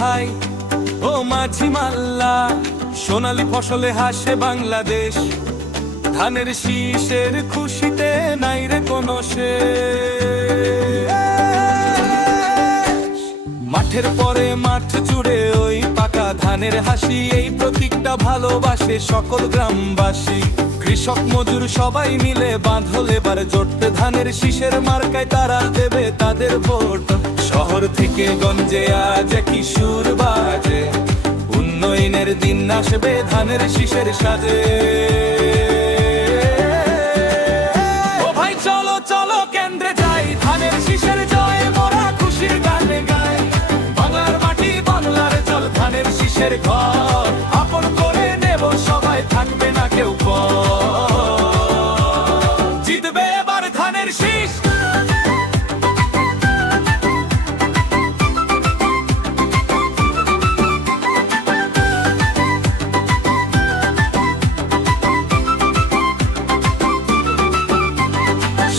ভাই ও মাঝি মাল্লা, সোনালী ফসলে হাসে বাংলাদেশ। ধানের শীষের খুশিতে নাই রে কোনো শেষ। মাঠের পরে মাঠ জুড়ে ওই পাকা ধানের হাসি, এই প্রতীকটা ভালোবাসে সকল গ্রামবাসী। কৃষক মজুর সবাই মিলে বাঁধলে এবার জোট, ধানের শীষের মার্কায় তারা দেবে তাদের ভোট। শহর থেকে গঞ্জে আজ কি সুর বাজে, উন্নয়নের দিন আসবে ধানের শীষের সাজে। ও ভাই চলো চলো কেন্দ্রে যাই, ধানের শীষের জয় মোরা খুশির গানে গাই। বাংলার মাটি বাংলার জল, ধানের শীষের ঘর আপন করে নেব সবাই, থাকবে না কেউ পর। জিতবে এবার ধানের শীষ।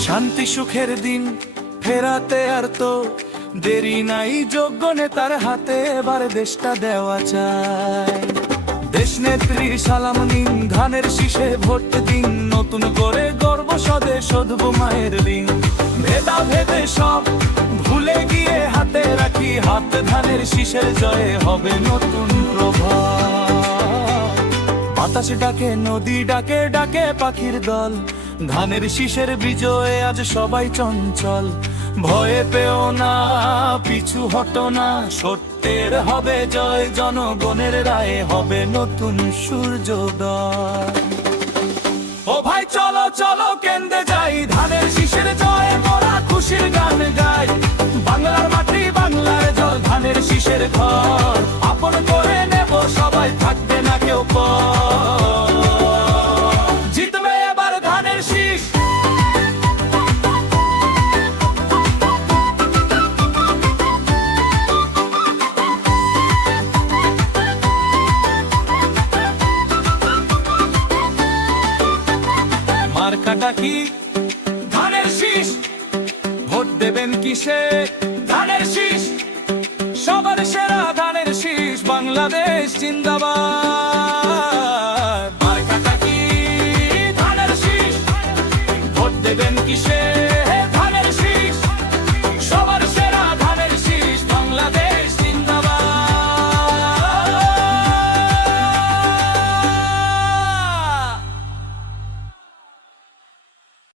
শান্তি সুখের দিন ফেরাতে আর তো দেরি নাই, যোগ্য নেতার হাতে এবার দেশটা দেওয়া চাই। দেশ নেত্রী সালাম নিন, ধানের শীষে ভোট দিন, নতুন করে গর্ব স্বদেশ শোধব মায়ের ঋণ। ভেদা ভেদে সব ভুলে গিয়ে হাতে রাখি হাত, ধানের শীষের জয়ে হবে নতুন প্রভাত। বাতাস ডাকে নদী ডাকে ডাকে পাখির দল, ধানের শীষের বিজয়ে আজ সবাই চঞ্চল। ভয়ে পেও না পিছু হটো না, সত্যের হবে জয়, জনগণের রায়ে হবে নতুন সূর্যোদয়। ও ভাই চলো চলো কেন্দ্রে যাই, ধানের শীষের জয় মোরা খুশির গান গাই। বাংলার মাটি বাংলার জল, ধানের শীষের ঘর আপন করে নেব সবাই, থাকবে না কেউ পর। জিতবে এবার ধানের শীষ। মার্কাটা কি ধানের শীষ, ভোট দেবেন কিসে ধানের শীষ। সবার সেরা ধানের শীষ, বাংলাদেশ জিন্দাবাদ। মার্কাটা কি ধানের শীষ, ভোট দেবেন কিসে।